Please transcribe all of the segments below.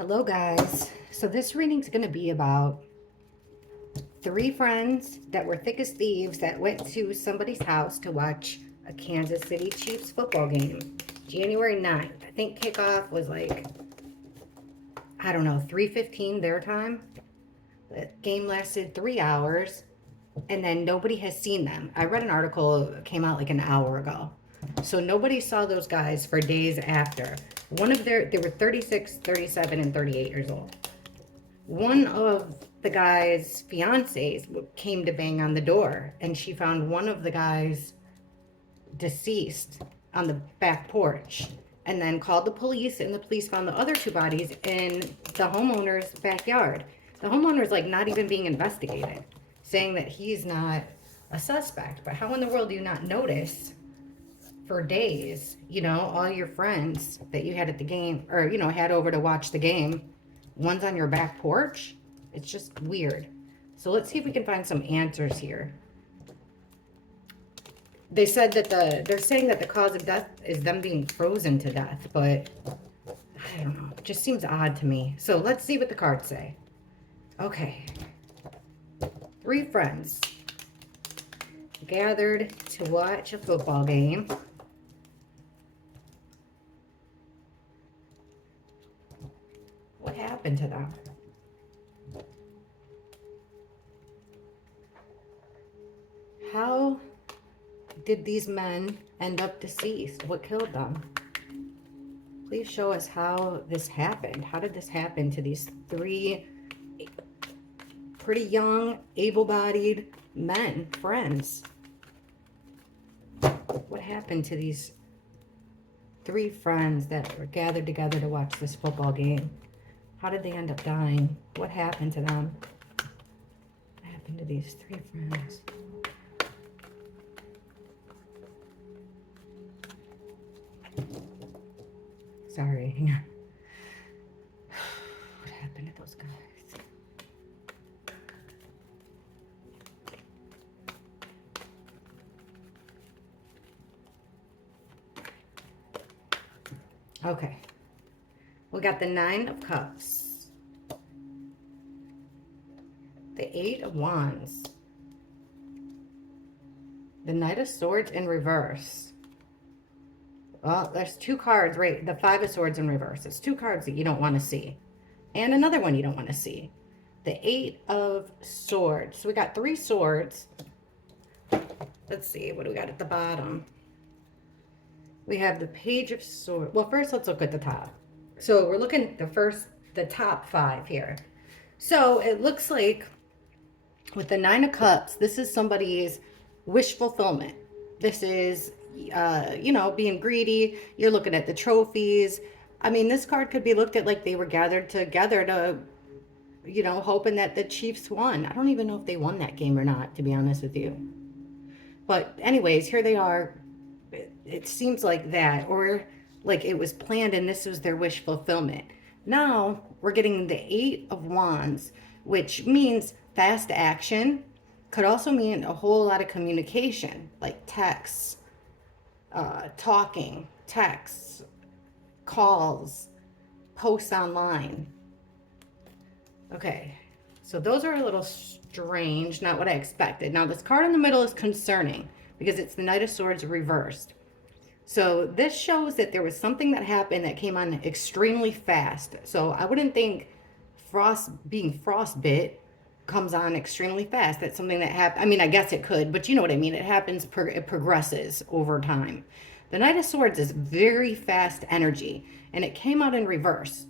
Hello, guys. So, this reading's going to be about three friends that were thick as thieves that went to somebody's house to watch a Kansas City Chiefs football game. January 9th. I think kickoff was like, I don't know, 3:15 their time. The game lasted 3 hours, and then nobody has seen them. I read an article, it came out like an hour ago. So nobody saw those guys for days after. They were 36, 37, and 38 years old. One of the guy's fiancés came to bang on the door, and she found one of the guys deceased on the back porch, and then called the police, and the police found the other two bodies in the homeowner's backyard. The homeowner's like not even being investigated, saying that he's not a suspect. But how in the world do you not notice for days, all your friends that you had at the game, or, had over to watch the game, one's on your back porch? It's just weird. So let's see if we can find some answers here. They said that they're saying that the cause of death is them being frozen to death, but I don't know. It just seems odd to me. So let's see what the cards say. Okay. Three friends gathered to watch a football game. What happened to them? How did these men end up deceased? What killed them? Please show us how this happened. How did this happen to these three pretty young, able-bodied men, friends? What happened to these three friends that were gathered together to watch this football game? How did they end up dying? What happened to them? What happened to these three friends? Sorry, hang on. What happened to those guys? Okay. We got the Nine of Cups. The Eight of Wands. The Knight of Swords in reverse. Well, there's two cards, right? The Five of Swords in reverse. It's two cards that you don't want to see. And another one you don't want to see. The Eight of Swords. So we got three swords. Let's see. What do we got at the bottom? We have the Page of Swords. Well, first let's look at the top. So we're looking at the top five here. So it looks like with the Nine of Cups, this is somebody's wish fulfillment. This is being greedy. You're looking at the trophies. I mean, this card could be looked at like they were gathered together to, hoping that the Chiefs won. I don't even know if they won that game or not, to be honest with you. But anyways, here they are. It seems like that, or like it was planned and this was their wish fulfillment. Now we're getting the Eight of Wands, which means fast action. Could also mean a whole lot of communication, like texts, talking, texts, calls, posts online. Okay, so those are a little strange, not what I expected. Now this card in the middle is concerning because it's the Knight of Swords reversed. So this shows that there was something that happened that came on extremely fast. So I wouldn't think being frostbit comes on extremely fast. That's something that happened. I mean, I guess it could, but you know what I mean. It happens, it progresses over time. The Knight of Swords is very fast energy, and it came out in reverse.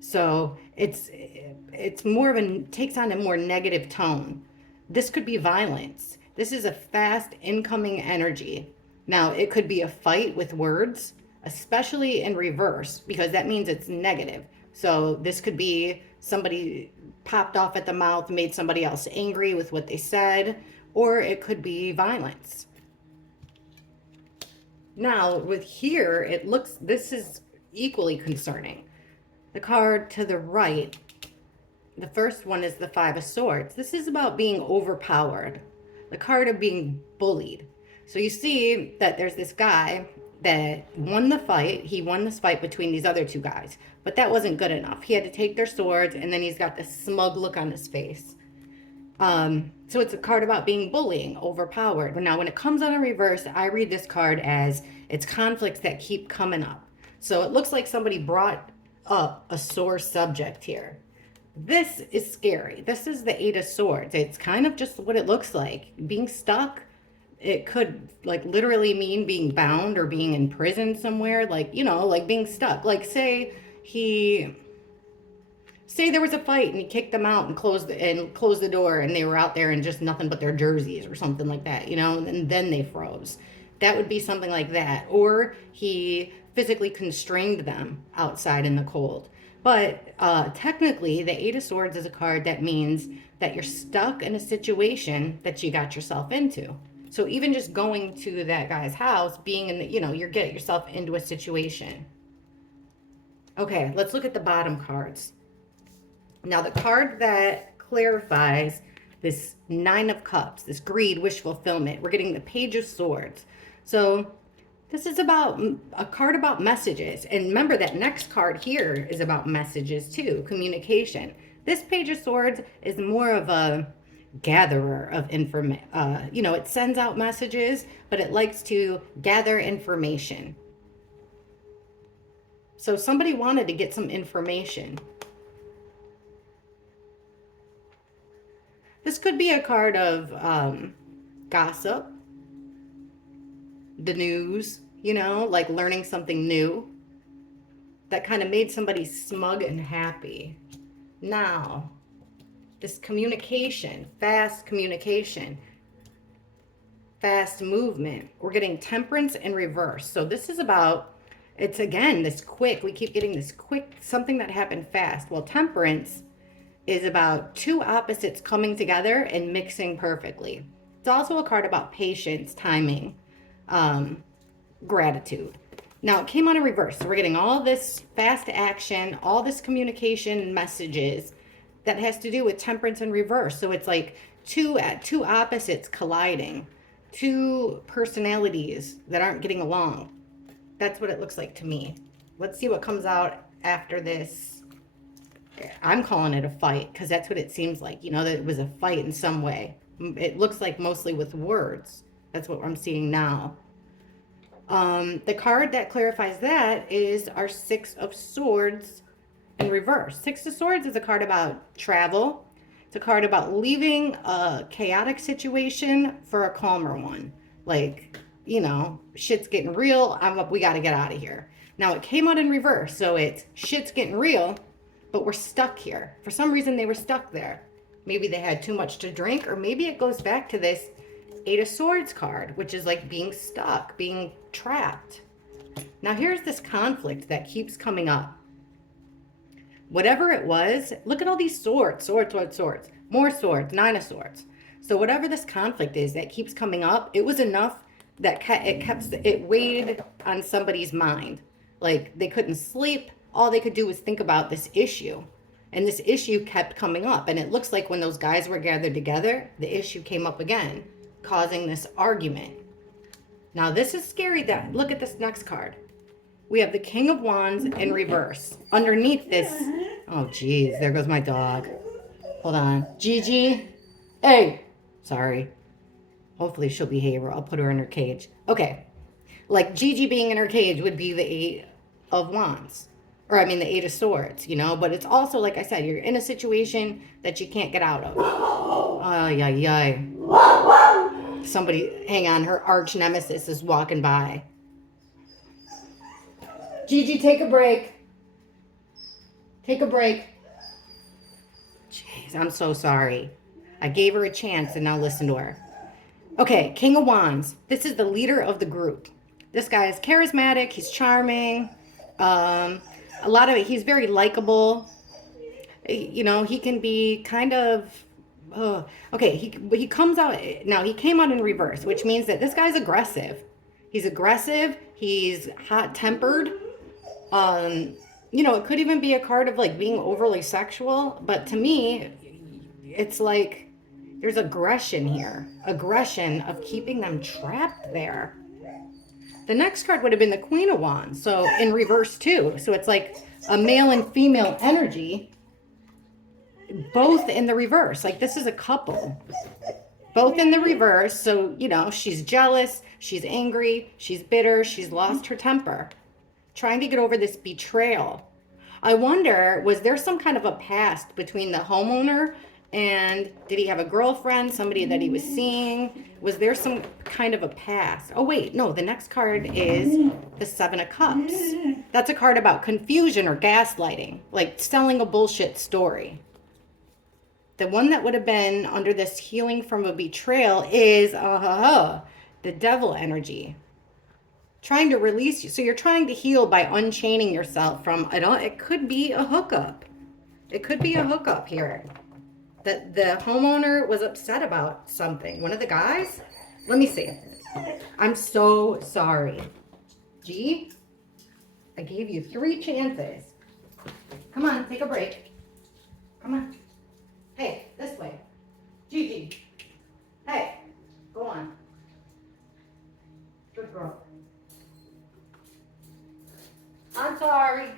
So it's more of takes on a more negative tone. This could be violence. This is a fast incoming energy. Now, it could be a fight with words, especially in reverse, because that means it's negative. So this could be somebody popped off at the mouth, made somebody else angry with what they said, or it could be violence. Now, with here, this is equally concerning. The card to the right, the first one is the Five of Swords. This is about being overpowered, the card of being bullied. So you see that there's this guy that won the fight. He won this fight between these other two guys, but that wasn't good enough. He had to take their swords, and then he's got this smug look on his face. So it's a card about being bullying, overpowered. Now, when it comes on a reverse, I read this card as it's conflicts that keep coming up. So it looks like somebody brought up a sore subject here. This is scary. This is the Eight of Swords. It's kind of just what it looks like. Being stuck, it could like literally mean being bound or being in prison somewhere, like, you know, like being stuck. Like say there was a fight and he kicked them out and closed the door, and they were out there in just nothing but their jerseys or something like that, you know, and then they froze. That would be something like that. Or he physically constrained them outside in the cold. But technically, the Eight of Swords is a card that means that you're stuck in a situation that you got yourself into. So even just going to that guy's house, being in the, you know, you're getting yourself into a situation. Okay, let's look at the bottom cards. Now, the card that clarifies this Nine of Cups, this greed, wish fulfillment, we're getting the Page of Swords. So this is about a card about messages. And remember, that next card here is about messages too, communication. This Page of Swords is more of a gatherer of information. You know, it sends out messages, but it likes to gather information. So somebody wanted to get some information. This could be a card of gossip, the news, you know, like learning something new that kind of made somebody smug and happy. Now, this communication, fast movement. We're getting temperance in reverse. So this is about, it's again, this quick, we keep getting this quick, something that happened fast. Well, temperance is about two opposites coming together and mixing perfectly. It's also a card about patience, timing, gratitude. Now, it came on in reverse. So we're getting all this fast action, all this communication messages that has to do with temperance in reverse. So it's like two opposites colliding, two personalities that aren't getting along. That's what it looks like to me. Let's see what comes out after this. I'm calling it a fight because that's what it seems like, you know, that it was a fight in some way. It looks like mostly with words. That's what I'm seeing now. The card that clarifies that is our Six of Swords in reverse. Six of Swords is a card about travel. It's a card about leaving a chaotic situation for a calmer one. Like, you know, shit's getting real. We got to get out of here. Now, it came out in reverse. So it's shit's getting real, but we're stuck here. For some reason, they were stuck there. Maybe they had too much to drink, or maybe it goes back to this Eight of Swords card, which is like being stuck, being trapped. Now, here's this conflict that keeps coming up. Whatever it was, look at all these swords, swords, more swords, Nine of Swords. So whatever this conflict is that keeps coming up, it was enough that it weighed on somebody's mind. Like they couldn't sleep. All they could do was think about this issue. And this issue kept coming up. And it looks like when those guys were gathered together, the issue came up again, causing this argument. Now, this is scary. That look at this next card. We have the King of Wands in reverse. Underneath this, oh, geez, there goes my dog. Hold on. Gigi. Hey. Sorry. Hopefully she'll behave, or I'll put her in her cage. Okay. Like Gigi being in her cage would be the Eight of Wands. Or I mean the Eight of Swords, you know. But it's also, like I said, you're in a situation that you can't get out of. Ay, ay, ay. Somebody, hang on, her arch nemesis is walking by. Gigi, take a break. Take a break. Jeez, I'm so sorry. I gave her a chance and now listen to her. Okay, King of Wands. This is the leader of the group. This guy is charismatic. He's charming. A lot of it, he's very likable. You know, he can be kind of... okay, he comes out... Now, he came out in reverse, which means that this guy's aggressive. He's aggressive. He's hot-tempered. You know, it could even be a card of, like, being overly sexual. But to me, it's like there's aggression here. Aggression of keeping them trapped there. The next card would have been the Queen of Wands. So in reverse too. So it's like a male and female energy, both in the reverse. Like this is a couple, both in the reverse. So, you know, she's jealous, she's angry, she's bitter, she's lost her temper, trying to get over this betrayal. I wonder, was there some kind of a past between the homeowner and did he have a girlfriend, somebody that he was seeing? Was there some kind of a past? Oh, wait, no, the next card is the Seven of Cups. That's a card about confusion or gaslighting, like selling a bullshit story. The one that would have been under this healing from a betrayal is the devil energy. Trying to release you. So you're trying to heal by unchaining yourself from it could be a hookup. It could be a hookup here. That the homeowner was upset about something. One of the guys? Let me see. I'm so sorry. G, I gave you 3 chances. Come on, take a break. Come on. Hey, this way. Gigi. Hey, go on. Good girl. I'm sorry.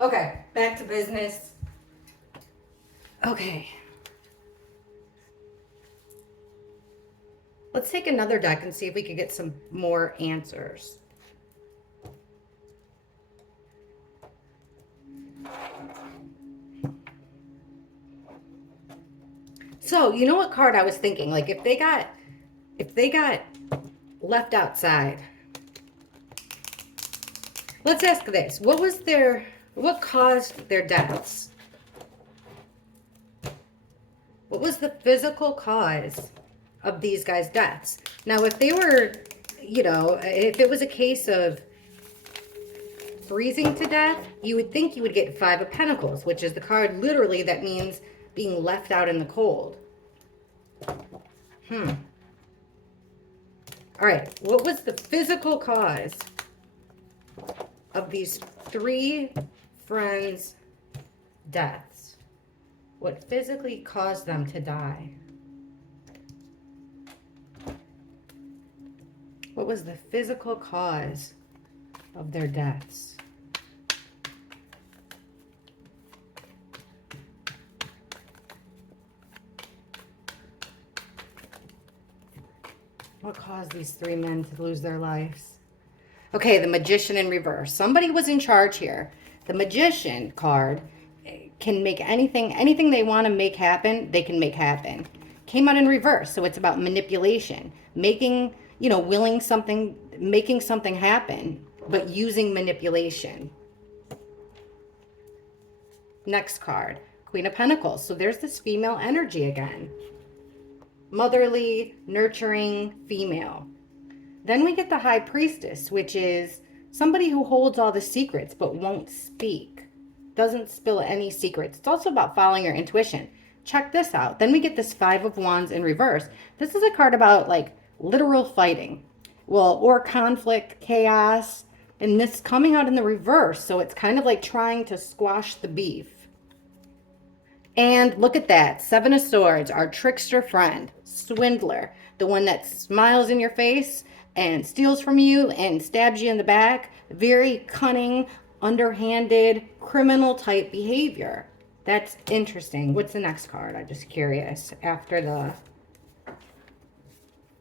Okay, back to business. Okay. Let's take another deck and see if we can get some more answers. So, you know what card I was thinking? Like if they got left outside. Let's ask this. What caused their deaths? What was the physical cause of these guys' deaths? Now, if they were, you know, if it was a case of freezing to death, you would think you would get 5 of Pentacles, which is the card literally that means being left out in the cold. All right, what was the physical cause of these 3 friends' deaths? What physically caused them to die? What was the physical cause of their deaths? What caused these 3 men to lose their lives? Okay, the Magician in reverse. Somebody was in charge here. The Magician card can make anything they want to make happen, they can make happen. Came out in reverse, so it's about manipulation. Making, you know, making something happen, but using manipulation. Next card, Queen of Pentacles. So there's this female energy again. Motherly, nurturing female. Then we get the High Priestess, which is somebody who holds all the secrets but won't speak. Doesn't spill any secrets. It's also about following your intuition. Check this out. Then we get this 5 of Wands in reverse. This is a card about like literal fighting. Well, or conflict, chaos. And this coming out in the reverse. So it's kind of like trying to squash the beef. And look at that. 7 of Swords, our trickster friend, swindler, the one that smiles in your face and steals from you and stabs you in the back. Very cunning, underhanded, criminal type behavior. That's interesting. What's the next card? I'm just curious. After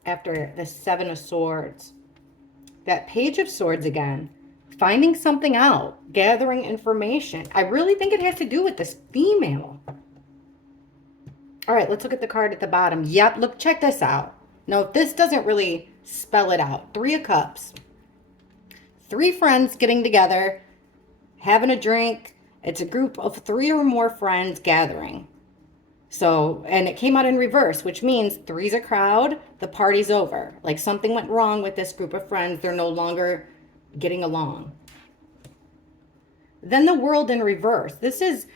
the 7 of Swords. That Page of Swords again. Finding something out. Gathering information. I really think it has to do with this female. All right, let's look at the card at the bottom. Yep, look, check this out. Now, if this doesn't really spell it out. 3 of Cups. 3 friends getting together, having a drink. It's a group of 3 or more friends gathering. So, and it came out in reverse, which means 3's a crowd, the party's over. Like something went wrong with this group of friends. They're no longer getting along. Then the World in reverse. This is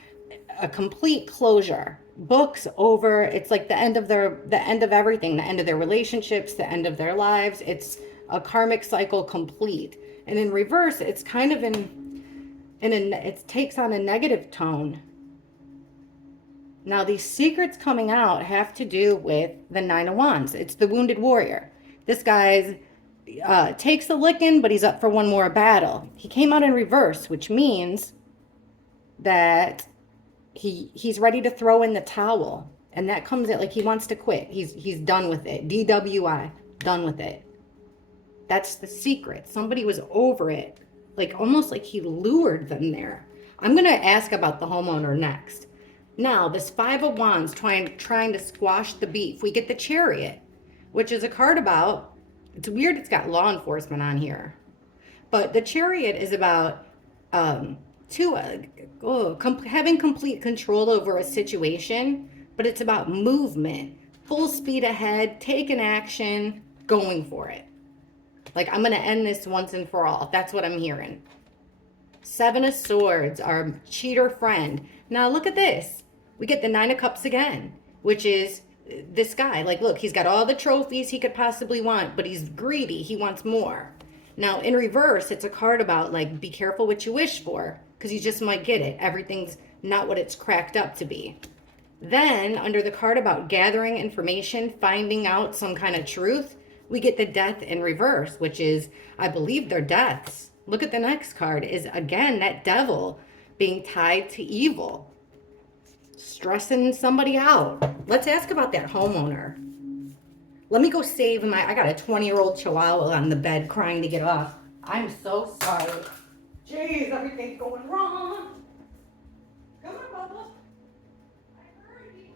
a complete closure. Books over. It's like the end of everything, the end of their relationships, the end of their lives. It's a karmic cycle complete. And in reverse, it's kind of it takes on a negative tone. Now, these secrets coming out have to do with the 9 of Wands. It's the wounded warrior. This guy's, takes a licking, but he's up for one more battle. He came out in reverse, which means that he's ready to throw in the towel, and that comes at like he wants to quit. He's done with it. DWI, done with it. That's the secret. Somebody was over it, like almost like he lured them there. I'm gonna ask about the homeowner next. Now, this Five of Wands trying to squash the beef. We get the Chariot, which is a card about. It's weird. It's got law enforcement on here, but the Chariot is about having complete control over a situation, but it's about movement, full speed ahead, taking action, going for it. Like, I'm going to end this once and for all. That's what I'm hearing. Seven of Swords, our cheater friend. Now, look at this. We get the Nine of Cups again, which is this guy. Like, look, he's got all the trophies he could possibly want, but he's greedy. He wants more. Now, in reverse, it's a card about, like, be careful what you wish for, because you just might get it. Everything's not what it's cracked up to be. Then, under the card about gathering information, finding out some kind of truth, we get the Death in reverse, which is, I believe they're deaths. Look at the next card, is again that devil being tied to evil, stressing somebody out. Let's ask about that homeowner. Let me go save I got a 20-year-old chihuahua on the bed crying to get off. I'm so sorry. Jeez, everything's going wrong. Come on, Bubba. I heard you.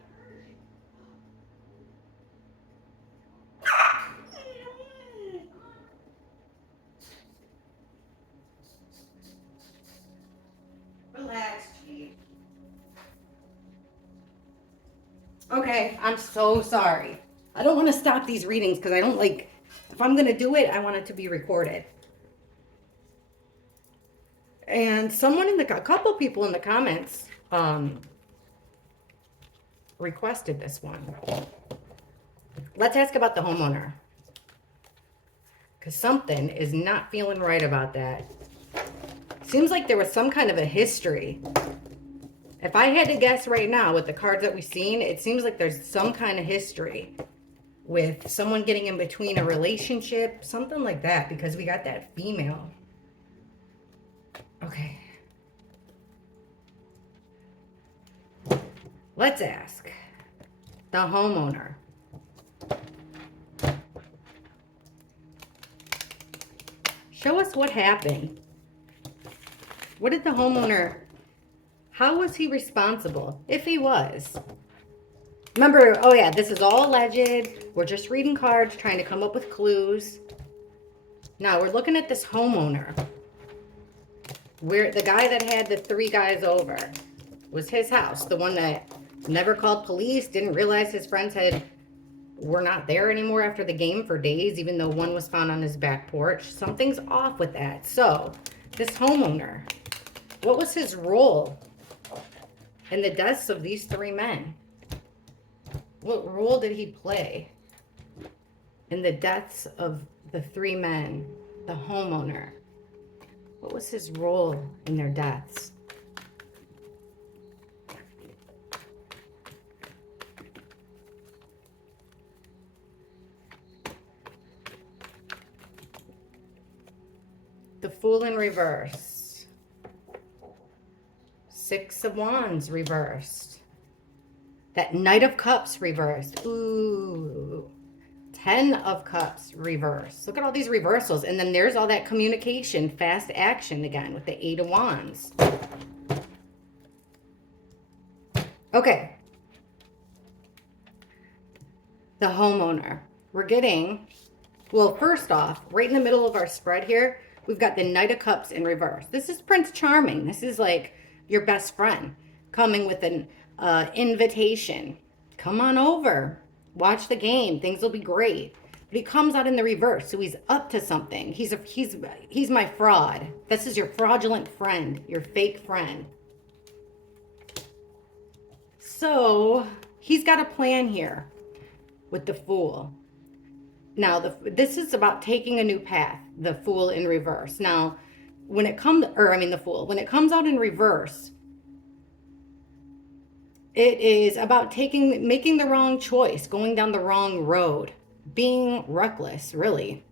Relax, Chief. Okay, I'm so sorry. I don't want to stop these readings because I don't like, if I'm going to do it, I want it to be recorded. And a couple people in the comments requested this one. Let's ask about the homeowner, because something is not feeling right about that. Seems like there was some kind of a history. If I had to guess right now with the cards that we've seen, it seems like there's some kind of history with someone getting in between a relationship, something like that, because we got that female. Okay. Let's ask the homeowner. Show us what happened. What did the homeowner, how was he responsible? If he was. Remember, oh yeah, this is all alleged. We're just reading cards, trying to come up with clues. Now we're looking at this homeowner. Where the guy that had the 3 guys over was his house. The one that never called police, didn't realize his friends were not there anymore after the game for days, even though one was found on his back porch. Something's off with that. So, this homeowner, what was his role in the deaths of these 3 men? What role did he play in the deaths of the 3 men, the homeowner? What was his role in their deaths? The Fool in reverse. 6 of Wands reversed. That Knight of Cups reversed. Ooh. 10 of Cups reversed. Look at all these reversals. And then there's all that communication, fast action again with the 8 of Wands. Okay. The homeowner. We're getting, well, first off, right in the middle of our spread here, we've got the Knight of Cups in reverse. This is Prince Charming. This is like your best friend coming with an invitation. Come on over. Watch the game. Things will be great. But he comes out in the reverse, so he's up to something. He's my fraud. This is your fraudulent friend, your fake friend. So he's got a plan here with the Fool. Now, this is about taking a new path, the Fool in reverse. Now, when it comes, the Fool, when it comes out in reverse, it is about making the wrong choice, going down the wrong road, being reckless, really.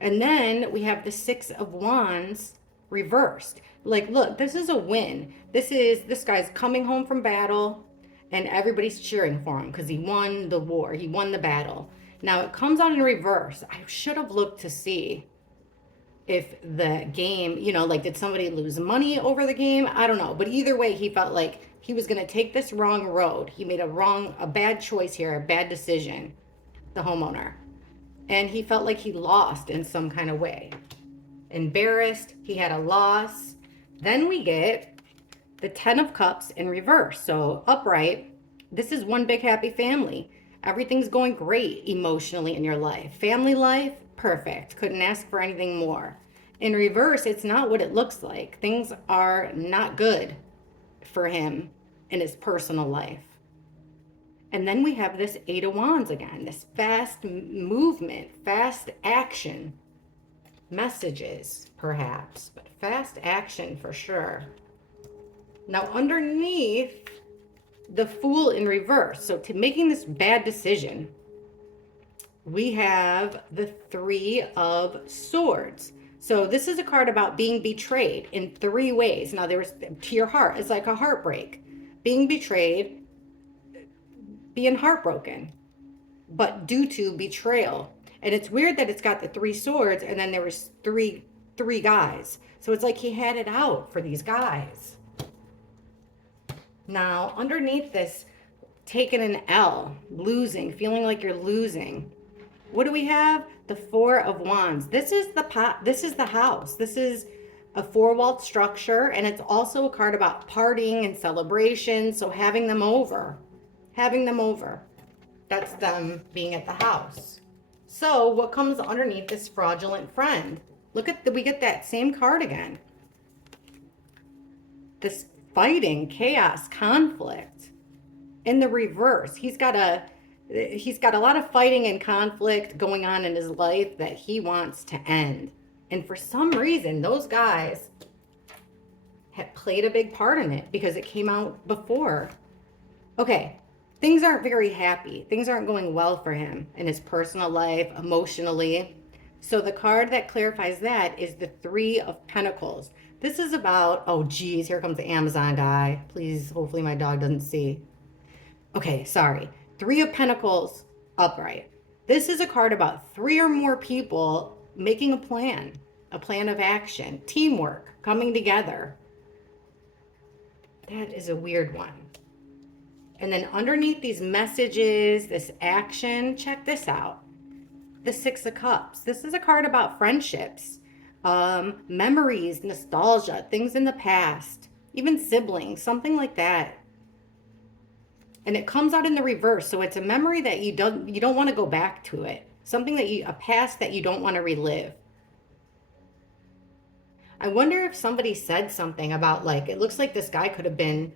And then we have the Six of Wands reversed. Like, look, this is a win. This guy's coming home from battle and everybody's cheering for him because he won the war. He won the battle. Now it comes out in reverse. I should have looked to see if the game, like did somebody lose money over the game? I don't know. But either way, he felt like he was going to take this wrong road. He made a bad choice here, a bad decision, the homeowner. And he felt like he lost in some kind of way. Embarrassed, he had a loss. Then we get the 10 of Cups in reverse. So upright, this is one big happy family. Everything's going great emotionally in your life. Family life, perfect. Couldn't ask for anything more. In reverse, it's not what it looks like. Things are not good for him in his personal life. And then we have this Eight of Wands again, this fast movement, fast action. Messages, perhaps, but fast action for sure. Now, underneath the Fool in reverse, so to making this bad decision, we have the Three of Swords. So this is a card about being betrayed in three ways. Now, there was to your heart. It's like a heartbreak. Being betrayed, being heartbroken, but due to betrayal. And it's weird that it's got the three swords and then there was three guys. So it's like he had it out for these guys. Now, underneath this, taking an L, losing, feeling like you're losing. What do we have? The Four of Wands. This is the house. This is a four-walled structure, and it's also a card about partying and celebration. So having them over. That's them being at the house. So what comes underneath this fraudulent friend? We get that same card again. This fighting, chaos, conflict. In the reverse, he's got a lot of fighting and conflict going on in his life that he wants to end. And for some reason, those guys have played a big part in it because it came out before. Okay, things aren't very happy. Things aren't going well for him in his personal life, emotionally. So the card that clarifies that is the Three of Pentacles. This is about, oh geez, here comes the Amazon guy. Please, hopefully my dog doesn't see. Okay, sorry. Three of Pentacles upright. This is a card about three or more people making a plan of action, teamwork, coming together. That is a weird one. And then underneath these messages, this action, check this out. The Six of Cups. This is a card about friendships, memories, nostalgia, things in the past, even siblings, something like that. And it comes out in the reverse, so it's a memory that you don't want to go back to it. Something a past that you don't want to relive. I wonder if somebody said something about, like, it looks like this guy could have been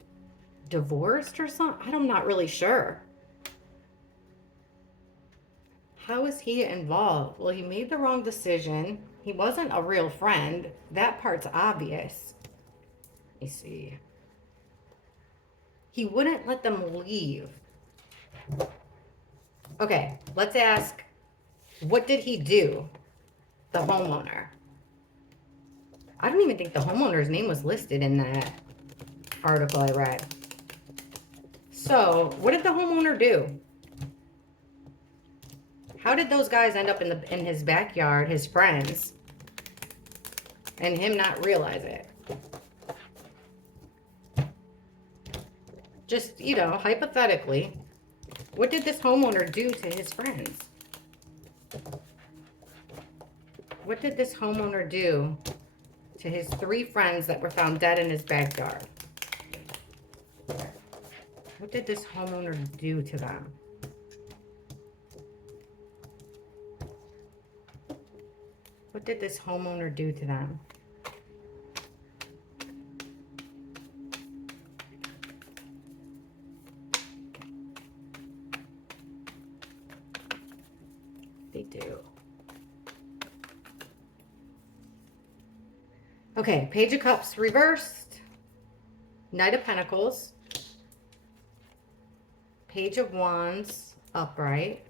divorced or something. I'm not really sure. How is he involved? Well, he made the wrong decision. He wasn't a real friend. That part's obvious. Let me see. He wouldn't let them leave. Okay, let's ask, what did he do? The homeowner. I don't even think the homeowner's name was listed in that article I read. So, what did the homeowner do? How did those guys end up in his backyard, his friends, and him not realize it? Just, hypothetically, what did this homeowner do to his friends? What did this homeowner do to his three friends that were found dead in his backyard? What did this homeowner do to them? What did this homeowner do to them? They do. Okay, Page of Cups reversed. Knight of Pentacles. Page of Wands upright.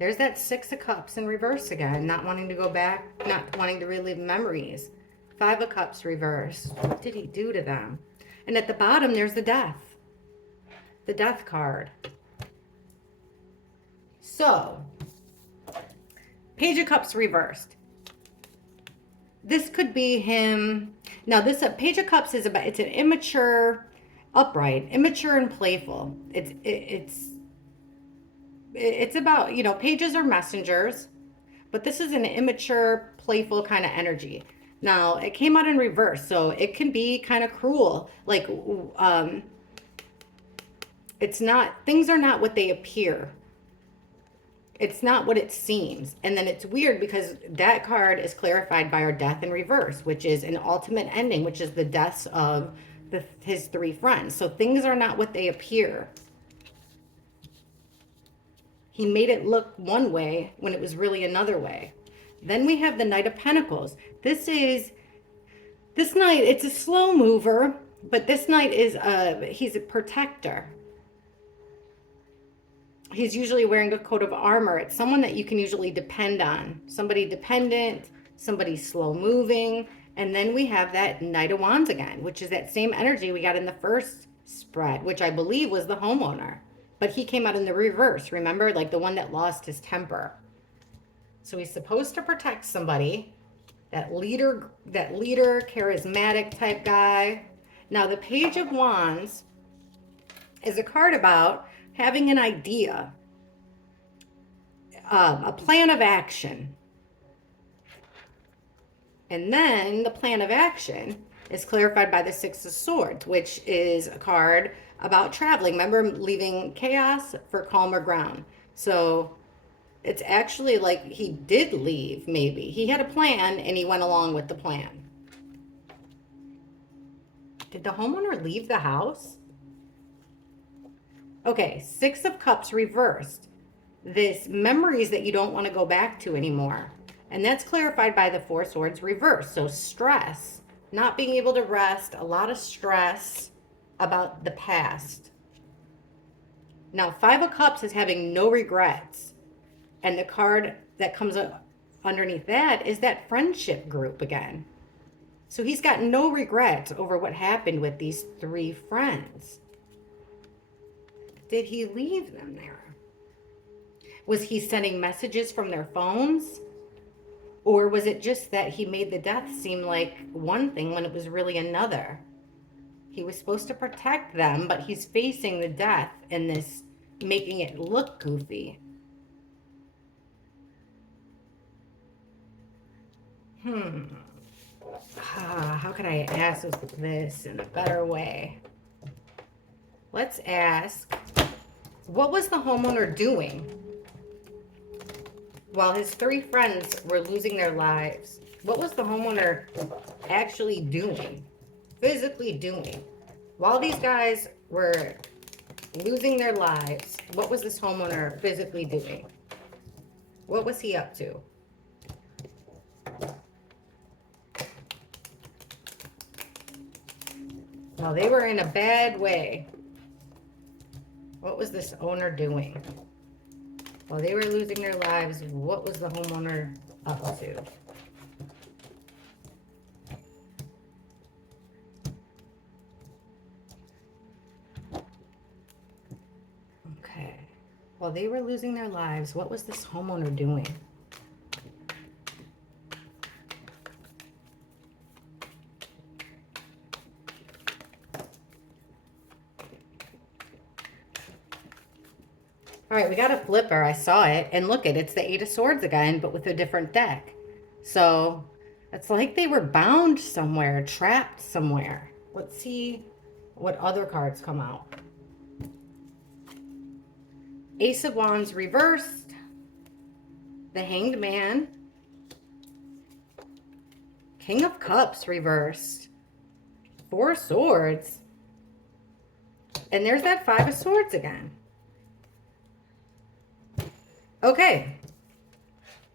There's that Six of Cups in reverse again, not wanting to go back, not wanting to relive memories. Five of Cups reversed. What did he do to them? And at the bottom, there's the Death. The Death card. So, Page of Cups reversed. This could be him. Now, this Page of Cups is about, it's an immature, upright, immature and playful. It's about, you know, pages are messengers, but this is an immature, playful kind of energy. Now, it came out in reverse, so it can be kind of cruel. Like, it's not, things are not what they appear. It's not what it seems. And then it's weird because that card is clarified by our Death in reverse, which is an ultimate ending, which is the deaths of his three friends. So things are not what they appear. He made it look one way when it was really another way. Then we have the Knight of Pentacles. This knight, it's a slow mover, but this knight is he's a protector. He's usually wearing a coat of armor. It's someone that you can usually depend on. Somebody dependent, somebody slow moving. And then we have that Knight of Wands again, which is that same energy we got in the first spread, which I believe was the homeowner. But he came out in the reverse, remember? Like the one that lost his temper. So he's supposed to protect somebody, that leader, charismatic type guy. Now the Page of Wands is a card about having an idea, a plan of action. And then the plan of action is clarified by the Six of Swords, which is a card about traveling. Remember, leaving chaos for calmer ground. So it's actually like he did leave, maybe. He had a plan and he went along with the plan. Did the homeowner leave the house? Okay, Six of Cups reversed. This memories that you don't want to go back to anymore. And that's clarified by the Four Swords reversed. So stress, not being able to rest, a lot of stress about the past. Now, Five of Cups is having no regrets. And the card that comes up underneath that is that friendship group again. So he's got no regrets over what happened with these three friends. Did he leave them there? Was he sending messages from their phones? Or was it just that he made the death seem like one thing when it was really another? He was supposed to protect them, but he's facing the death and this making it look goofy. How could I ask this in a better way? Let's ask, what was the homeowner doing while his three friends were losing their lives? What was the homeowner actually doing, physically doing? While these guys were losing their lives, what was this homeowner physically doing? What was he up to? Well, they were in a bad way. What was this owner doing? While they were losing their lives, what was the homeowner up to? Okay. While they were losing their lives, what was this homeowner doing? All right, we got a flipper. I saw it. And look it's the Eight of Swords again, but with a different deck. So it's like they were bound somewhere, trapped somewhere. Let's see what other cards come out. Ace of Wands reversed. The Hanged Man. King of Cups reversed. Four Swords. And there's that Five of Swords again. Okay,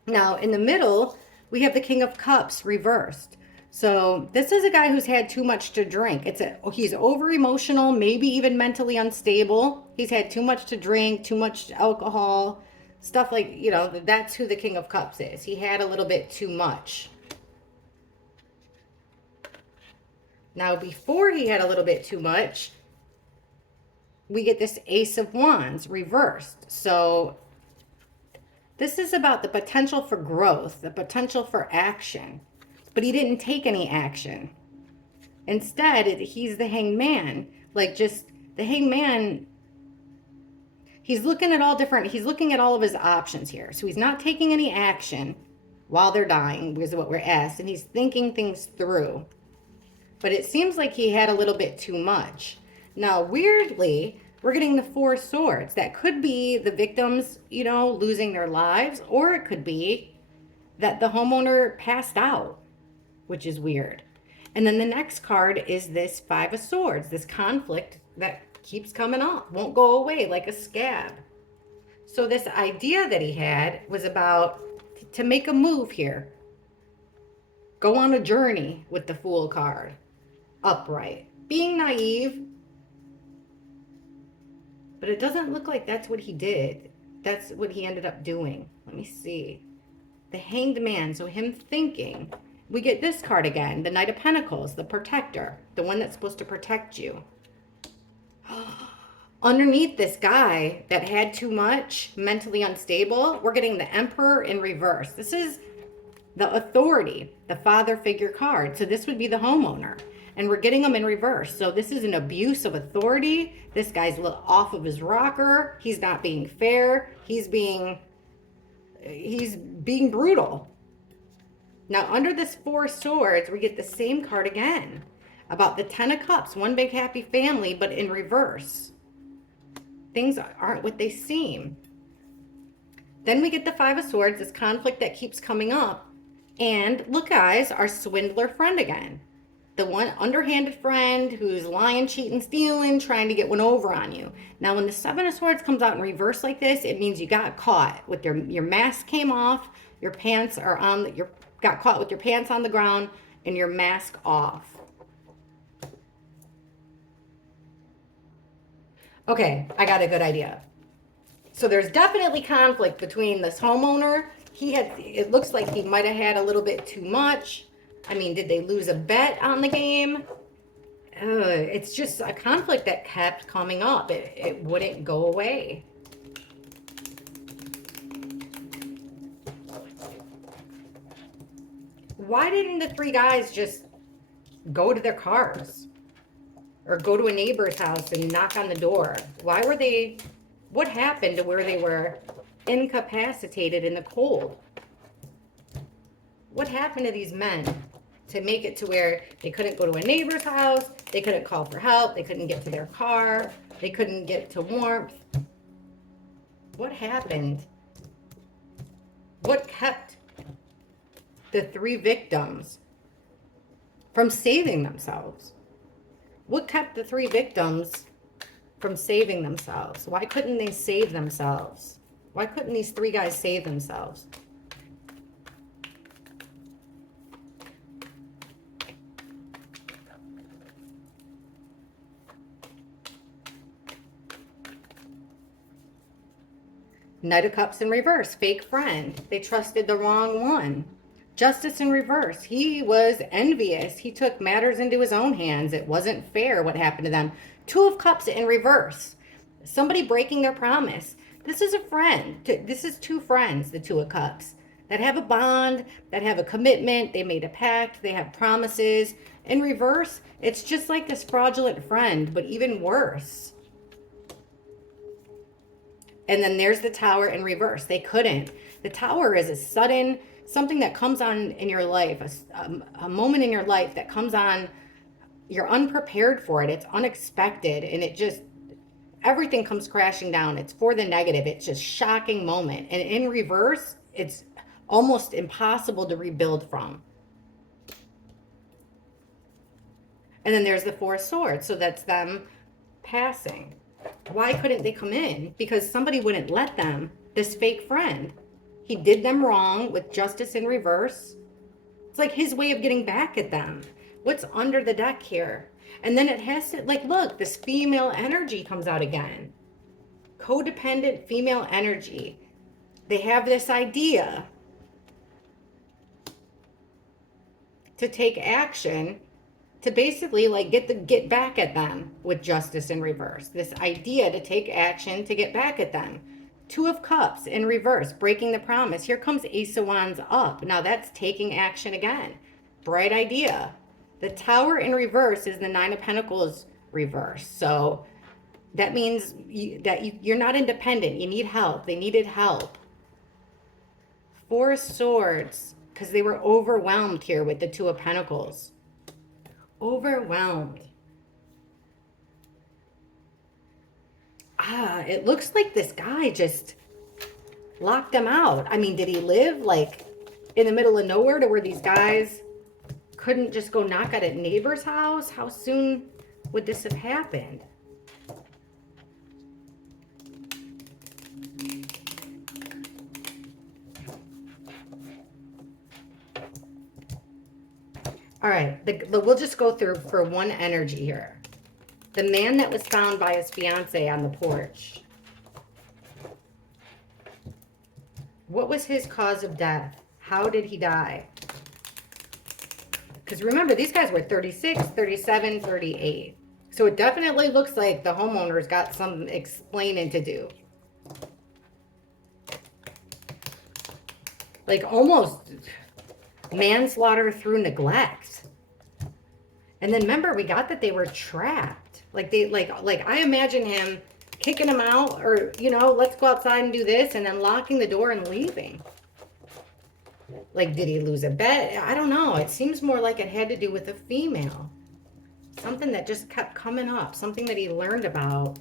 now in the middle, we have the King of Cups reversed. So this is a guy who's had too much to drink. He's over emotional, maybe even mentally unstable. He's had too much to drink, too much alcohol. Stuff like, that's who the King of Cups is. He had a little bit too much. Now, before he had a little bit too much, we get this Ace of Wands reversed. So this is about the potential for growth, the potential for action. But he didn't take any action. Instead, he's the hangman. Like, just the hangman, he's looking at all of his options here. So he's not taking any action while they're dying, is what we're asked. And he's thinking things through. But it seems like he had a little bit too much. Now, weirdly, we're getting the Four Swords. That could be the victims, losing their lives, or it could be that the homeowner passed out, which is weird. And then the next card is this Five of Swords, this conflict that keeps coming up, won't go away like a scab. So this idea that he had was about to make a move here. Go on a journey with the Fool card. Upright. Being naive. But it doesn't look like that's what he did. That's what he ended up doing. Let me see. The Hanged Man. So him thinking. We get this card again. The Knight of Pentacles. The Protector. The one that's supposed to protect you. Underneath this guy that had too much, mentally unstable, we're getting the Emperor in reverse. This is the Authority, the father figure card. So this would be the homeowner. And we're getting them in reverse. So this is an abuse of authority. This guy's off of his rocker. He's not being fair. He's being brutal. Now, under this Four Swords, we get the same card again. About the Ten of Cups, one big happy family, but in reverse. Things aren't what they seem. Then we get the Five of Swords, this conflict that keeps coming up. And look, guys, our swindler friend again. The one underhanded friend who's lying, cheating, stealing, trying to get one over on you. Now, when the Seven of Swords comes out in reverse like this, it means you got caught with your mask came off, your pants are on, you got caught with your pants on the ground and your mask off. Okay, I got a good idea. So there's definitely conflict between this homeowner. It looks like he might have had a little bit too much. I mean, did they lose a bet on the game? It's just a conflict that kept coming up. It wouldn't go away. Why didn't the three guys just go to their cars? Or go to a neighbor's house and knock on the door? What happened to where they were incapacitated in the cold? What happened to these men to make it to where they couldn't go to a neighbor's house, they couldn't call for help, they couldn't get to their car, they couldn't get to warmth? What happened? What kept the three victims from saving themselves? What kept the three victims from saving themselves? Why couldn't they save themselves? Why couldn't these three guys save themselves? Knight of Cups in reverse, fake friend. They trusted the wrong one. Justice in reverse. He was envious. He took matters into his own hands. It wasn't fair what happened to them. Two of Cups in reverse. Somebody breaking their promise. This is a friend. This is two friends, the Two of Cups, that have a bond, that have a commitment. They made a pact. They have promises. In reverse, it's just like this fraudulent friend, but even worse. And then there's the Tower in reverse. They couldn't. The Tower is a sudden, something that comes on in your life, a moment in your life that comes on, you're unprepared for it. It's unexpected. And it just, everything comes crashing down. It's for the negative. It's just shocking moment. And in reverse, it's almost impossible to rebuild from. And then there's the Four of Swords. So that's them passing. Why couldn't they come in? Because somebody wouldn't let them. This fake friend. He did them wrong with Justice in reverse. It's like his way of getting back at them. What's under the deck here? And then it has to, like, look, this female energy comes out again. Codependent female energy. they have this idea to take action to basically like get back at them with justice in reverse. This idea to take action to get back at them. Two of Cups in reverse, breaking the promise. Here comes Ace of Wands up. Now that's taking action again. Bright idea. The Tower in reverse is the Nine of Pentacles reverse. So that means you're not independent. You need help. They needed help. Four of Swords, because they were overwhelmed here with the Two of Pentacles. Overwhelmed. It looks like this guy just locked them out. I mean, did he live like in the middle of nowhere to where these guys couldn't just go knock at a neighbor's house? How soon would this have happened? All right, we'll just go through for one energy here. The man that was found by his fiance on the porch. What was his cause of death? How did he die? Because remember, these guys were 36, 37, 38. So it definitely looks like the homeowner's got some explaining to do. Like almost manslaughter through neglect. And then remember, we got that they were trapped. Like I imagine him kicking them out, or, you know, let's go outside and do this, and then locking the door and leaving. Like, did he lose a bet? I don't know. It seems more like it had to do with a female. Something that just kept coming up. Something that he learned about.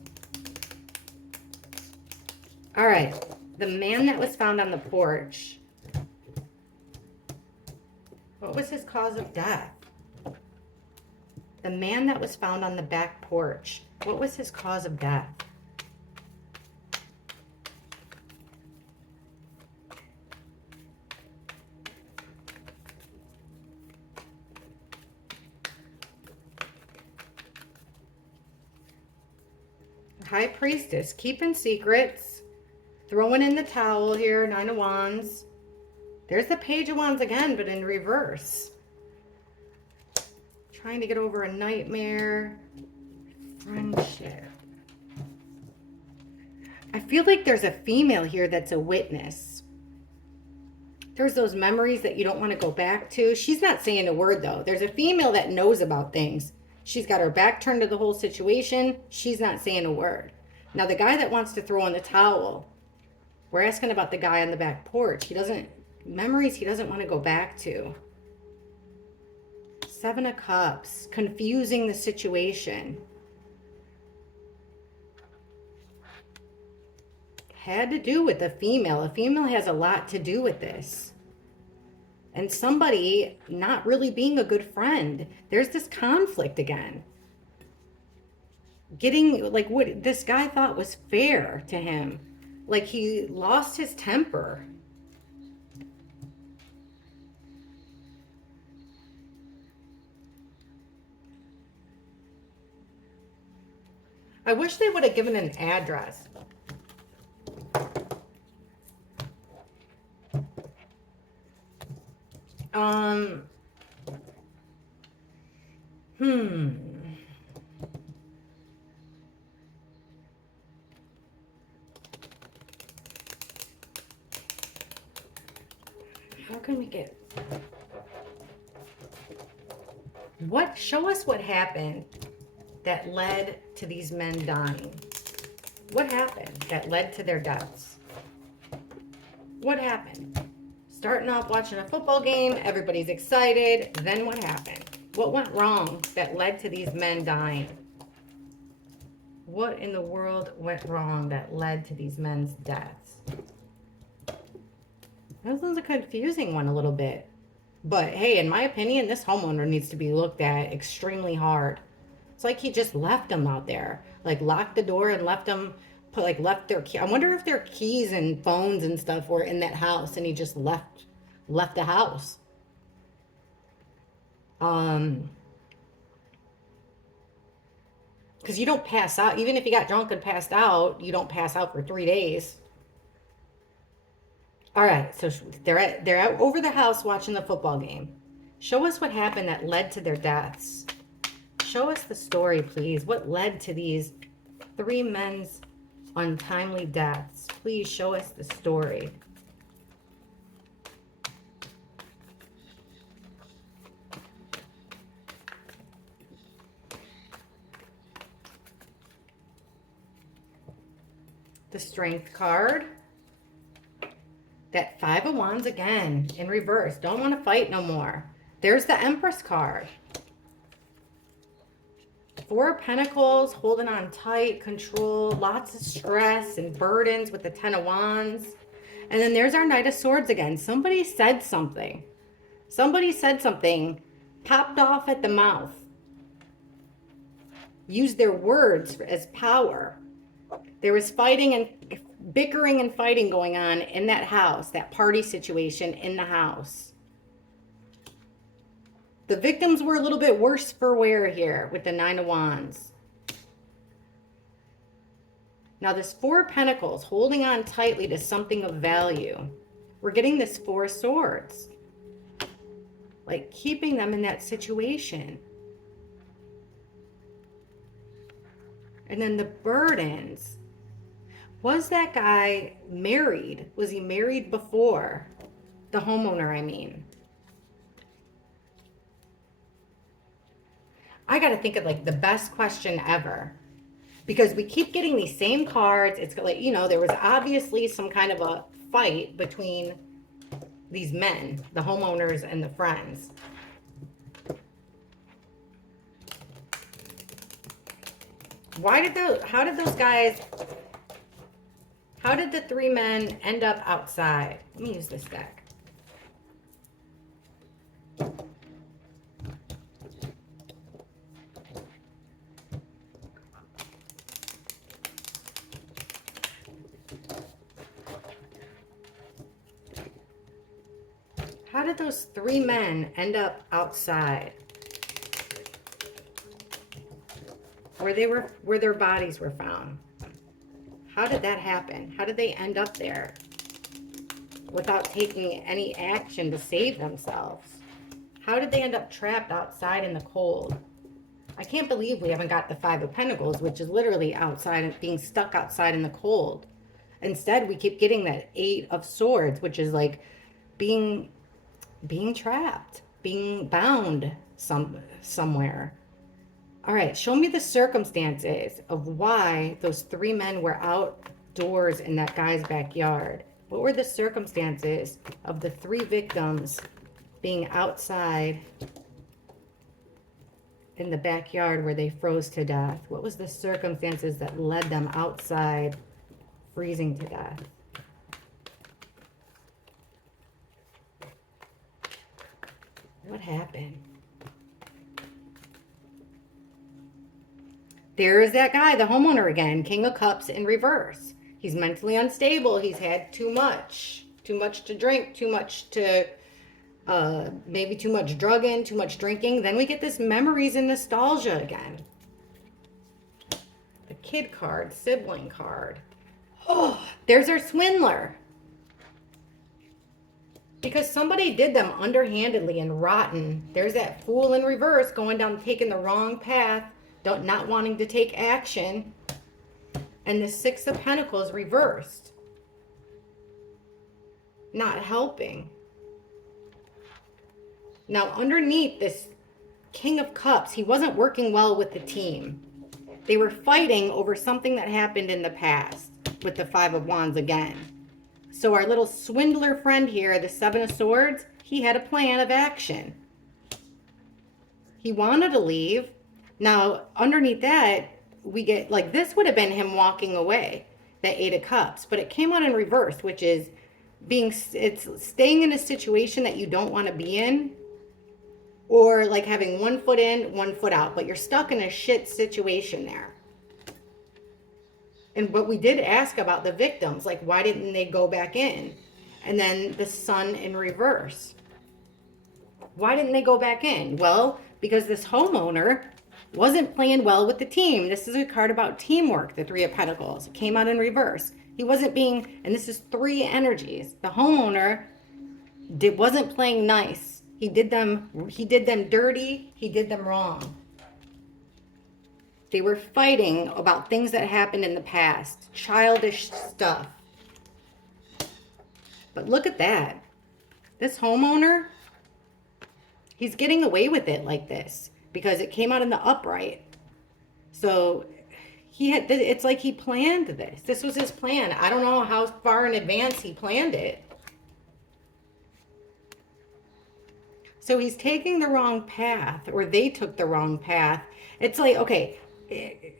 All right. The man that was found on the porch. What was his cause of death? The man that was found on the back porch. What was his cause of death? High Priestess, keeping secrets, throwing in the towel here, Nine of Wands. There's the Page of Wands again, but in reverse. Trying to get over a nightmare. Friendship. I feel like there's a female here that's a witness. There's those memories that you don't want to go back to. She's not saying a word, though. There's a female that knows about things. She's got her back turned to the whole situation. She's not saying a word. Now, the guy that wants to throw in the towel, we're asking about the guy on the back porch. Memories he doesn't want to go back to. Seven of Cups, confusing the situation. Had to do with a female. A female has a lot to do with this. And somebody not really being a good friend. There's this conflict again. Getting, like, what this guy thought was fair to him. Like, he lost his temper. I wish they would have given an address. How can we get... Show us what happened that led to these men dying. What happened that led to their deaths? What happened? Starting off watching a football game, everybody's excited. Then what happened? What went wrong that led to these men dying? What in the world went wrong that led to these men's deaths? This one's a confusing one a little bit. But hey, in my opinion, this homeowner needs to be looked at extremely hard. It's like he just left them out there. Like locked the door and left them, left their key. I wonder if their keys and phones and stuff were in that house and he just left the house. Because you don't pass out. Even if you got drunk and passed out, you don't pass out for 3 days. All right, so they're out over the house watching the football game. Show us what happened that led to their deaths. Show us the story, please. What led to these three men's untimely deaths? Please show us the story. The Strength card. That Five of Wands again in reverse. Don't want to fight no more. There's the Empress card. Four of Pentacles, holding on tight, control, lots of stress and burdens with the Ten of Wands. And then there's our Knight of Swords again. Somebody said something. Somebody said something, popped off at the mouth. Used their words as power. There was fighting and bickering and fighting going on in that house, that party situation in the house. The victims were a little bit worse for wear here with the Nine of Wands. Now this Four of Pentacles, holding on tightly to something of value. We're getting this Four of Swords. Like keeping them in that situation. And then the burdens. Was that guy married? Was he married before? The homeowner, I mean. I got to think of like the best question ever. Because we keep getting these same cards. It's like, you know, there was obviously some kind of a fight between these men, the homeowners and the friends. How did the three men end up outside? Let me use this deck. How did those three men end up outside? Where their bodies were found. How did that happen? How did they end up there without taking any action to save themselves? How did they end up trapped outside in the cold? I can't believe we haven't got the Five of Pentacles, which is literally outside, being stuck outside in the cold. Instead, we keep getting that Eight of Swords, which is like being trapped, being bound somewhere. All right, show me the circumstances of why those three men were outdoors in that guy's backyard. What were the circumstances of the three victims being outside in the backyard where they froze to death? What was the circumstances that led them outside freezing to death? What happened? There is that guy, the homeowner again, King of Cups in reverse. He's mentally unstable. He's had too much to drink, too much to, maybe too much drugging, too much drinking. Then we get this memories and nostalgia again. The kid card, sibling card. Oh, there's our swindler. Because somebody did them underhandedly and rotten. There's that fool in reverse going down, taking the wrong path. Not wanting to take action. And the Six of Pentacles reversed. Not helping. Now underneath this King of Cups, he wasn't working well with the team. They were fighting over something that happened in the past with the Five of Wands again. So our little swindler friend here, the Seven of Swords, he had a plan of action. He wanted to leave. Now, underneath that, we get, like, this would have been him walking away, that Eight of Cups. But it came out in reverse, which is it's staying in a situation that you don't want to be in. Or, like, having one foot in, one foot out. But you're stuck in a shit situation there. But we did ask about the victims. Like, why didn't they go back in? And then the Sun in reverse. Why didn't they go back in? Well, because this homeowner Wasn't playing well with the team. This is a card about teamwork, the Three of Pentacles. It came out in reverse. He wasn't being, and this is three energies. The homeowner wasn't playing nice. He did them dirty. He did them wrong. They were fighting about things that happened in the past, childish stuff. But look at that. This homeowner, he's getting away with it like this because it came out in the upright. So it's like he planned this. This was his plan. I don't know how far in advance he planned it. So he's taking the wrong path, or they took the wrong path. It's like, okay,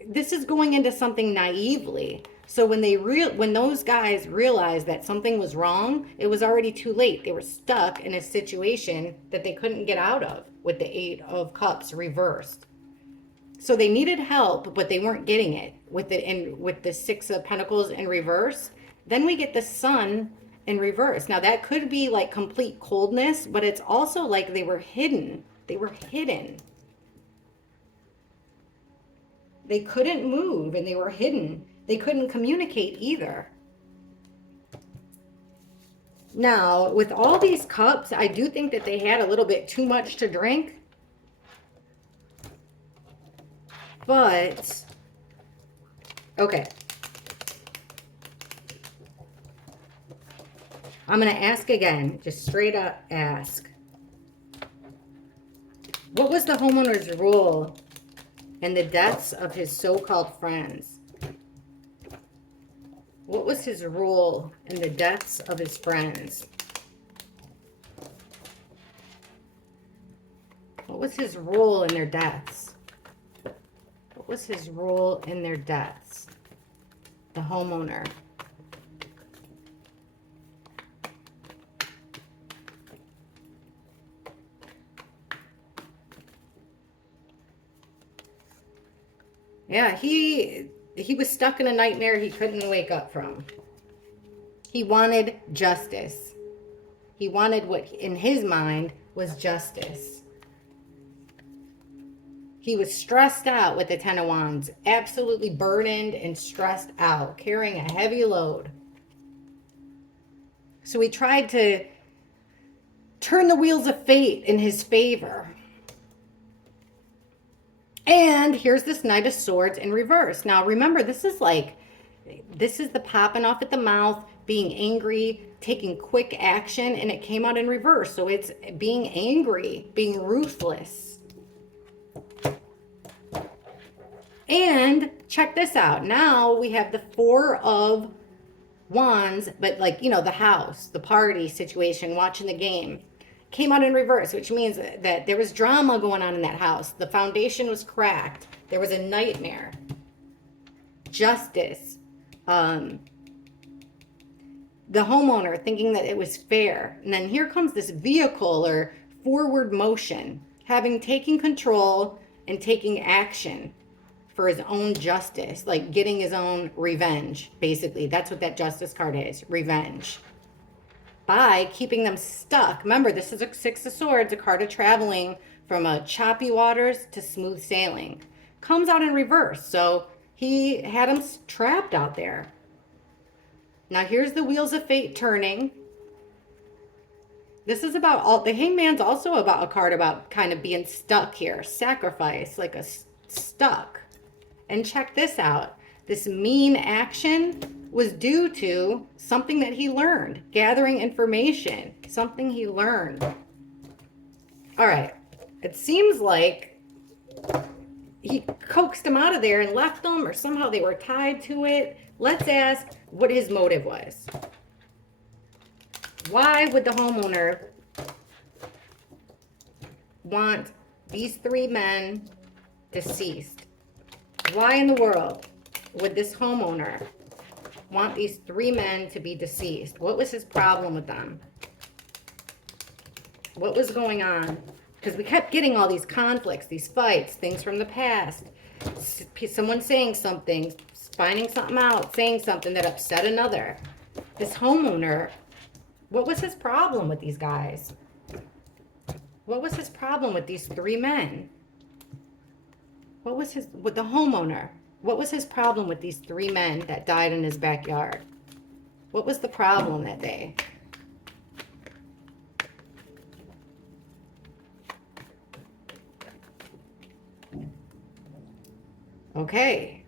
this is going into something naively. So when those guys realized that something was wrong, it was already too late. They were stuck in a situation that they couldn't get out of with the Eight of Cups reversed. So they needed help, but they weren't getting it with the Six of Pentacles in reverse. Then we get the Sun in reverse. Now that could be like complete coldness, but it's also like they were hidden. They were hidden. They couldn't move and they were hidden. They couldn't communicate either. Now, with all these cups, I do think that they had a little bit too much to drink. But, okay. I'm going to ask again, just straight up ask. What was the homeowner's role in the deaths of his so-called friends? What was his role in the deaths of his friends? What was his role in their deaths? What was his role in their deaths? The homeowner. Yeah, he was stuck in a nightmare he couldn't wake up from. He wanted justice. He wanted what in his mind was justice. He was stressed out with the Ten of Wands, absolutely burdened and stressed out, carrying a heavy load. So he tried to turn the wheels of fate in his favor. And here's this Knight of Swords in reverse. Now, remember, this is the popping off at the mouth, being angry, taking quick action, and it came out in reverse. So it's being angry, being ruthless. And check this out. Now we have the Four of Wands, but the house, the party situation, watching the game. Came out in reverse, which means that there was drama going on in that house. The foundation was cracked. There was a nightmare. Justice. The homeowner thinking that it was fair. And then here comes this vehicle or forward motion, having taken control and taking action for his own justice, like getting his own revenge, basically. That's what that Justice card is, revenge. By keeping them stuck. Remember, this is a Six of Swords, a card of traveling from choppy waters to smooth sailing. Comes out in reverse, so he had them trapped out there. Now here's the wheels of fate turning. This is about the Hangman's also about a card about kind of being stuck here. Sacrifice, like a stuck. And check this out. This mean action was due to something that he learned, gathering information, something he learned. All right, it seems like he coaxed him out of there and left them, or somehow they were tied to it. Let's ask what his motive was. Why would the homeowner want these three men deceased? Why in the world would this homeowner want these three men to be deceased? What was his problem with them? What was going on? Because we kept getting all these conflicts, these fights, things from the past. Someone saying something, finding something out, saying something that upset another. This homeowner, what was his problem with these guys? What was his problem with these three men? What was with the homeowner? What was his problem with these three men that died in his backyard? What was the problem that day? Okay.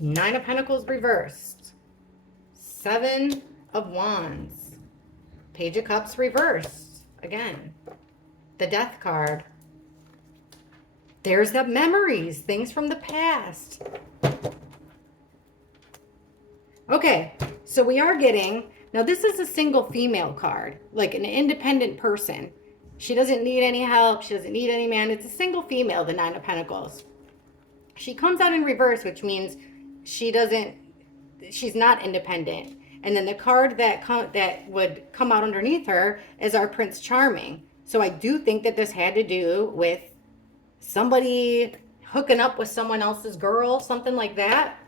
Nine of Pentacles reversed. Seven of Wands. Page of Cups reversed. Again. The Death card. There's the memories. Things from the past. Okay. So we are getting... Now this is a single female card. Like an independent person. She doesn't need any help. She doesn't need any man. It's a single female, the Nine of Pentacles. She comes out in reverse, which means she's not independent. And then the card that would come out underneath her is our Prince Charming. So I do think that this had to do with somebody hooking up with someone else's girl, something like that.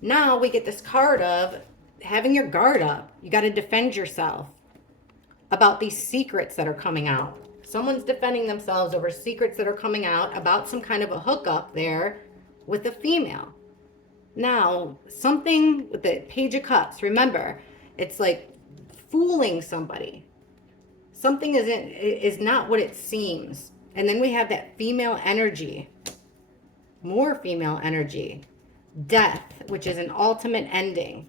Now we get this card of having your guard up. You got to defend yourself about these secrets that are coming out. Someone's defending themselves over secrets that are coming out about some kind of a hookup there with a female. Now, something with the Page of Cups, remember, it's like fooling somebody. Something is not what it seems. And then we have that female energy. More female energy. Death, which is an ultimate ending.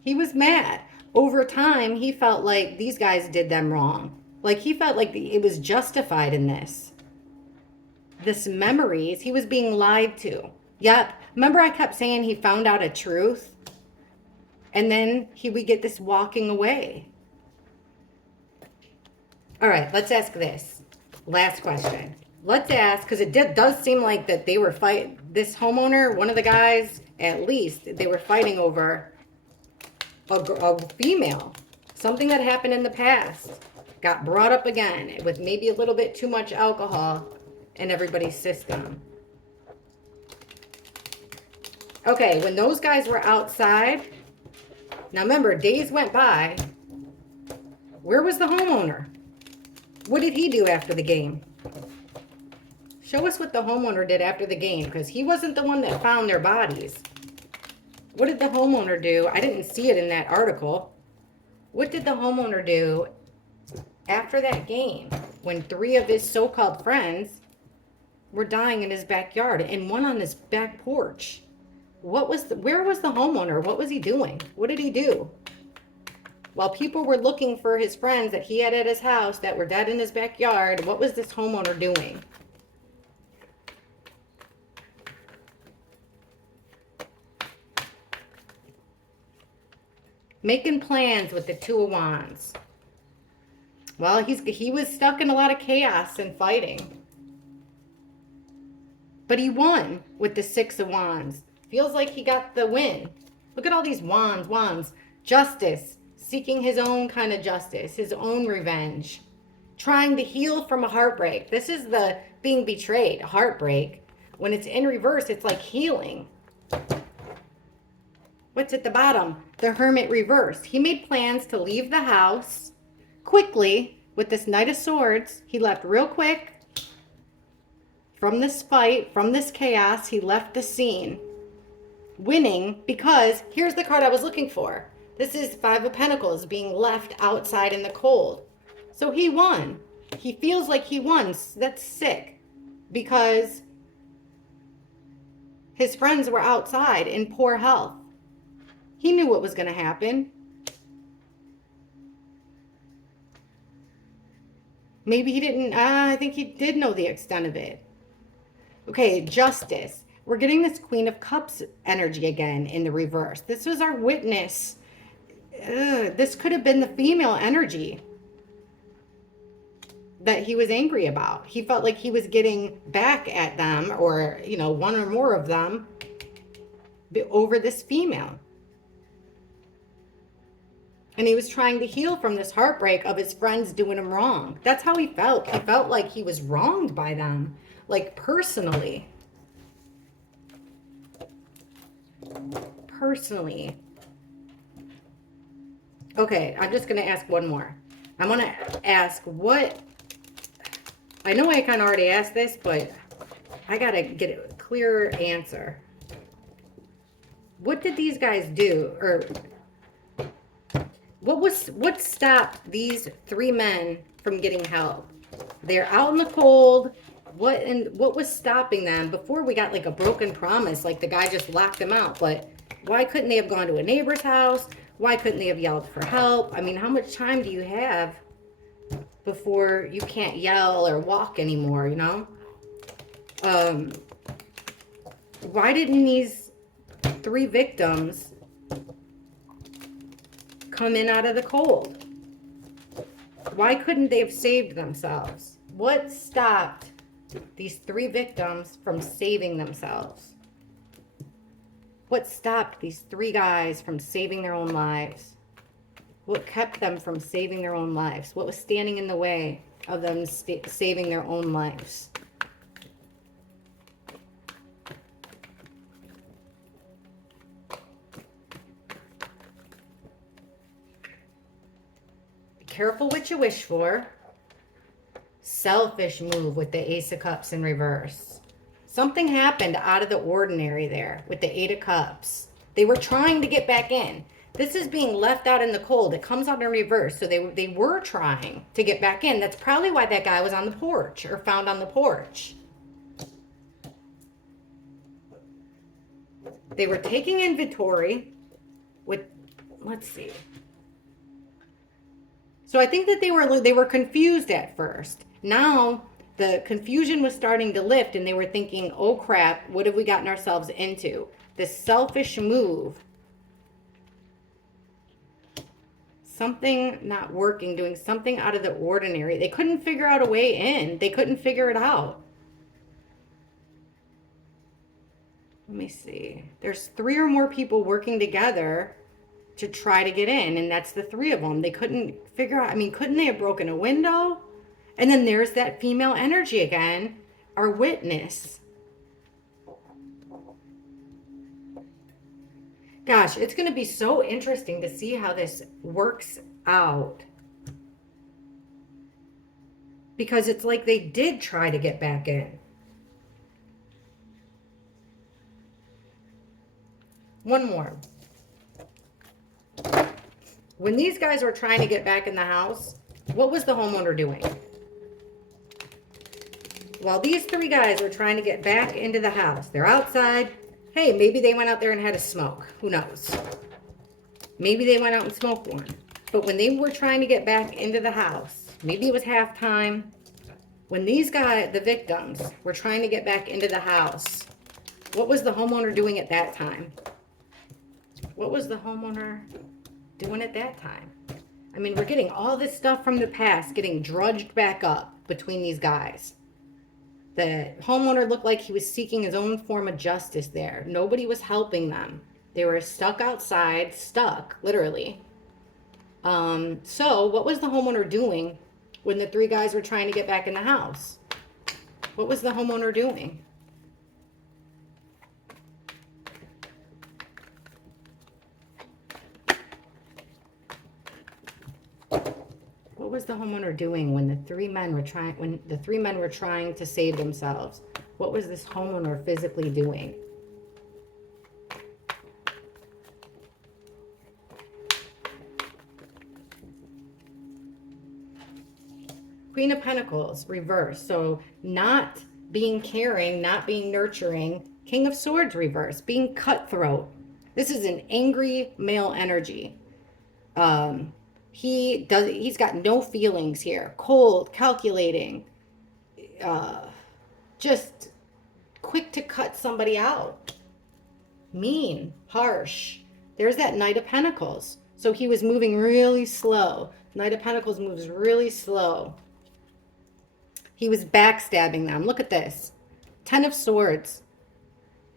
He was mad. Over time, he felt like these guys did them wrong. Like he felt like it was justified in this. This memories, he was being lied to. Yep. Remember I kept saying he found out a truth? And then he would get this walking away. All right, let's ask this. Last question. Let's ask, because it does seem like that they were fighting, this homeowner, one of the guys, at least, they were fighting over a female. Something that happened in the past. Got brought up again with maybe a little bit too much alcohol in everybody's system. Okay, when those guys were outside, now remember, days went by. Where was the homeowner? What did he do after the game? Show us what the homeowner did after the game, because he wasn't the one that found their bodies. What did the homeowner do? I didn't see it in that article. What did the homeowner do after that game when three of his so-called friends were dying in his backyard and one on his back porch? Where was the homeowner? What was he doing? What did he do? While people were looking for his friends that he had at his house that were dead in his backyard, what was this homeowner doing? Making plans with the Two of Wands. Well, he was stuck in a lot of chaos and fighting. But he won with the Six of Wands. Feels like he got the win. Look at all these wands. Justice. Seeking his own kind of justice. His own revenge. Trying to heal from a heartbreak. This is the being betrayed. A heartbreak. When it's in reverse, it's like healing. What's at the bottom? The Hermit reversed. He made plans to leave the house quickly with this Knight of Swords. He left real quick. From this fight, from this chaos, he left the scene. Winning because, here's the card I was looking for. This is Five of Pentacles being left outside in the cold. So he won. He feels like he won. That's sick. Because his friends were outside in poor health. He knew what was going to happen. Maybe he didn't. I think he did know the extent of it. Okay, Justice. We're getting this Queen of Cups energy again in the reverse. This was our witness. This could have been the female energy that he was angry about. He felt like he was getting back at them, or, you know, one or more of them, over this female. And he was trying to heal from this heartbreak of his friends doing him wrong. That's how he felt. He felt like he was wronged by them, like personally. Personally. Okay, I'm just going to ask one more. I want to ask what... I know I kind of already asked this, but I gotta get a clearer answer. What did these guys do? Or what stopped these three men from getting help? They're out in the cold. What was stopping them before we got like a broken promise, like the guy just locked them out? But why couldn't they have gone to a neighbor's house? Why couldn't they have yelled for help? I mean, how much time do you have before you can't yell or walk anymore, you know? Why didn't these three victims come in out of the cold? Why couldn't they have saved themselves? What stopped these three victims from saving themselves? What stopped these three guys from saving their own lives? What kept them from saving their own lives? What was standing in the way of them saving their own lives? Be careful what you wish for. Selfish move with the Ace of Cups in reverse. Something happened out of the ordinary there with the Eight of Cups. They were trying to get back in. This is being left out in the cold. It comes out in reverse. So they were trying to get back in. That's probably why that guy was on the porch or found on the porch. They were taking inventory with, let's see. So I think that they were confused at first. Now the confusion was starting to lift and they were thinking, oh crap, what have we gotten ourselves into? This selfish move. Something not working, doing something out of the ordinary. They couldn't figure out a way in. They couldn't figure it out. Let me see. There's three or more people working together to try to get in, and that's the three of them. They couldn't figure out, I mean, couldn't they have broken a window? And then there's that female energy again, our witness. Gosh, it's going to be so interesting to see how this works out. Because it's like they did try to get back in. One more. When these guys were trying to get back in the house, what was the homeowner doing? While these three guys were trying to get back into the house, they're outside. Hey, maybe they went out there and had a smoke. Who knows? Maybe they went out and smoked one. But when they were trying to get back into the house, maybe it was halftime. When these guys, the victims, were trying to get back into the house, what was the homeowner doing at that time? What was the homeowner doing at that time? I mean, we're getting all this stuff from the past getting drudged back up between these guys. The homeowner looked like he was seeking his own form of justice there. Nobody was helping them. They were stuck outside, stuck, literally. So what was the homeowner doing when the three guys were trying to get back in the house? What was the homeowner doing? What was the homeowner doing when the three men were trying to save themselves? What was this homeowner physically doing? Queen of Pentacles, reverse. So not being caring, not being nurturing. King of Swords, reverse. Being cutthroat. This is an angry male energy. He's got no feelings here. Cold, calculating, just quick to cut somebody out. Mean, harsh. There's that Knight of Pentacles. So he was moving really slow. Knight of Pentacles moves really slow. He was backstabbing them. Look at this. 10 of Swords.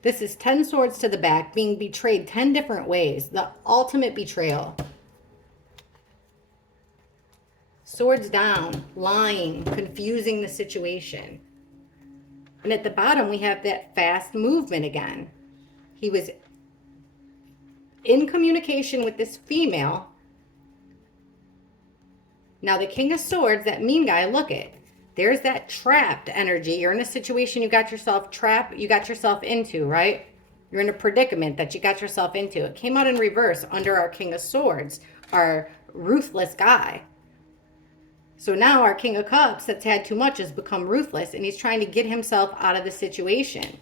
This is 10 swords to the back, being betrayed 10 different ways. The ultimate betrayal. Swords down, lying, confusing the situation. And at the bottom, we have that fast movement again. He was in communication with this female. Now the King of Swords, that mean guy, look it. There's that trapped energy. You're in a situation you got yourself trapped, you got yourself into, right? You're in a predicament that you got yourself into. It came out in reverse under our King of Swords, our ruthless guy. So now our King of Cups that's had too much has become ruthless, and he's trying to get himself out of the situation.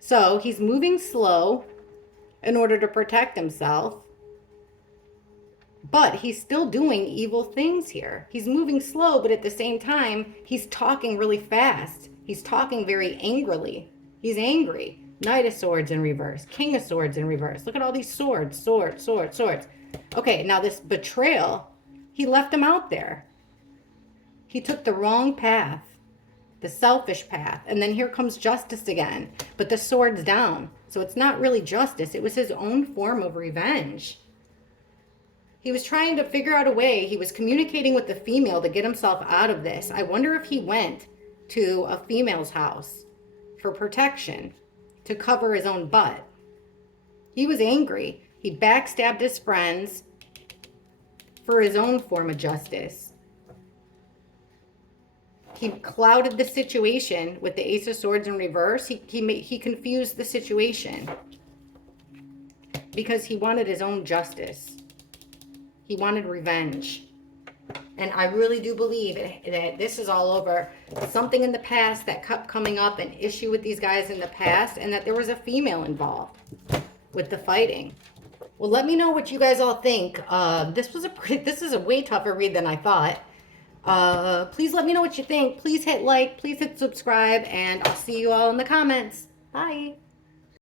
So he's moving slow in order to protect himself. But he's still doing evil things here. He's moving slow, but at the same time, he's talking really fast. He's talking very angrily. He's angry. Knight of Swords in reverse. King of Swords in reverse. Look at all these swords. Swords, swords, swords. Okay, now this betrayal, he left him out there. He took the wrong path. The selfish path. And then here comes justice again. But the sword's down. So it's not really justice. It was his own form of revenge. He was trying to figure out a way. He was communicating with the female to get himself out of this. I wonder if he went to a female's house for protection to cover his own butt. He was angry. He backstabbed his friends for his own form of justice. He clouded the situation with the Ace of Swords in reverse. He confused the situation because he wanted his own justice. He wanted revenge. And I really do believe that this is all over something in the past that kept coming up, an issue with these guys in the past, and that there was a female involved with the fighting. Well, let me know what you guys all think. This is a way tougher read than I thought. Please let me know what you think. Please hit like, please hit subscribe, and I'll see you all in the comments. Bye.